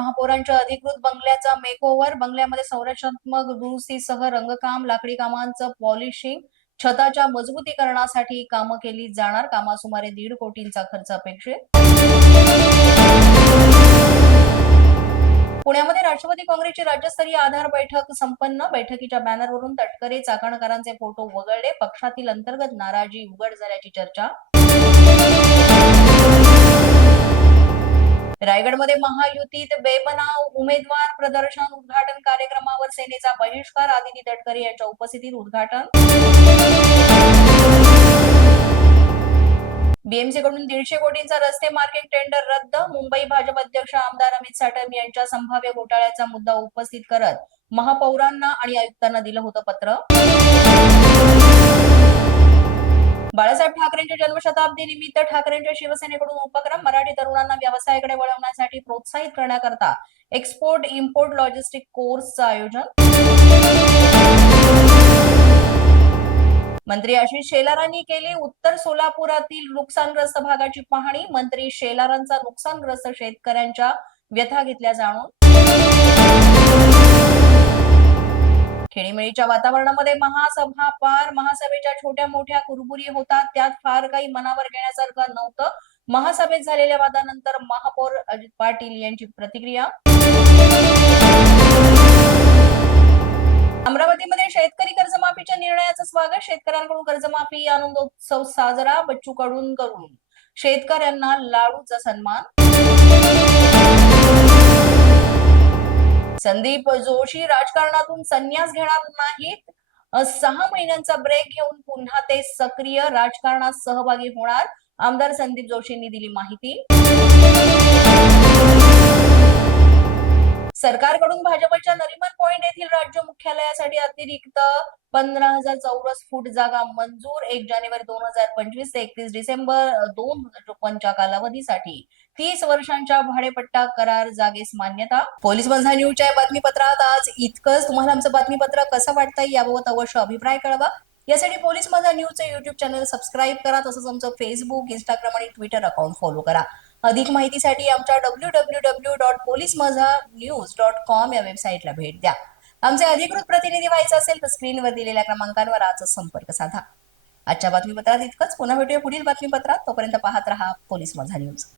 महापौरांच्या अधिकृत बंगल्याचा मेकओव्हर. बंगल्यामध्ये संरचनात्मक दुरुस्तीसह रंगकाम, लाकडी कामांचं पॉलिशिंग, छताच्या मजबूतीकरणासाठी कामं केली जाणार. कामात सुमारे 1.5 कोटींचा खर्च अपेक्षित. पुण्यामध्ये राष्ट्रवादी काँग्रेसची राज्यस्तरीय आधार बैठक संपन्न. बैठकीच्या बॅनरवरून तटकरे, चाकणकरांचे फोटो वगळले. पक्षातील अंतर्गत नाराजी उघड झाल्याची चर्चा. रायगडमध्ये महायुतीत बेबनाव उमेदवार प्रदर्शन. उद्घाटन कार्यक्रमावर सेनेचा बहिष्कार. आदिती तटकरे यांच्या उपस्थितीत उद्घाटन. बीएमसी कडून 150 कोटींचा रस्ते मार्किंग टेंडर रद्द. मुंबई भाजप अध्यक्ष आमदार अमित साटम यांच्या संभाव्य घोटाळ्याचा मुद्दा उपस्थित करत महापौरांना आणि आयुक्तांना दिलं होतं पत्र. बाळासाहेब ठाकरेंच्या जन्मशताब्दी निमित्त ठाकरेंच्या शिवसेनेकडून उपक्रम. मराठी तरुणांना व्यवसायाकडे वळवण्यासाठी प्रोत्साहित करण्याकरता एक्सपोर्ट इम्पोर्ट लॉजिस्टिक कोर्सचं आयोजन. मंत्री आशिष शेलारांनी केली उत्तर सोलापुरातील नुकसानग्रस्त भागाची पाहणी. मंत्री शेलारांचा नुकसानग्रस्त शेतकऱ्यांच्या व्यथा घेतल्या जाणून. खेळीमेळीच्या वातावरणामध्ये महासभा पार. महासभेच्या छोट्या मोठ्या कुरबुरी होतात, त्यात फार काही मनावर घेण्यासारखं नव्हतं. महासभेत झालेल्या वादानंतर महापौर अजित पाटील यांची प्रतिक्रिया. अमरावतीमध्ये शेतकरी कर्जमाफीच्या निर्णयाचं स्वागत. शेतकऱ्यांकडून कर्जमाफी आनंदोत्सव साजरा. बच्चू कडून करून शेतकऱ्यांना लाडूचा सन्मान. संदीप जोशी राजकारणातून संन्यास घेणार नाहीत. 6 महिन्यांचा ब्रेक घेऊन पुन्हा ते सक्रिय राजकारणात सहभागी होणार. आमदार संदीप जोशींनी दिली माहिती. सरकारकडून भाजपच्या नरिमन पॉइंट येथील राज्य मुख्यालयासाठी अतिरिक्त 15,000 चौरस फूट जागा मंजूर. 1 जानेवारी 2025 ते 31 डिसेंबर 2054 कालावधीसाठी 30 वर्षांच्या भाडेपट्टा करार जागेस मान्यता. पोलीस माझा न्यूजच्या बातमीपत्रात आज इतकंच. तुम्हाला आमचं बातमीपत्र कसं वाटतंय याबाबत अवश्य अभिप्राय कळवा. यासाठी पोलीस माझा न्यूजचे युट्यूब चॅनल सबस्क्राईब करा. तसंच आमचं फेसबुक, इंस्टाग्राम आणि ट्विटर अकाउंट फॉलो करा. अधिक माहितीसाठी आमच्या www.policemazhanews.com या वेबसाईटला भेट द्या. आमचे अधिकृत प्रतिनिधी व्हायचं असेल तर स्क्रीनवर दिलेल्या क्रमांकांवर आजच संपर्क साधा. आजच्या बातमीपत्रात इतकंच. पुन्हा भेटूया पुढील बातमीपत्रात. तोपर्यंत पाहत रहा पोलीस माझा न्यूज.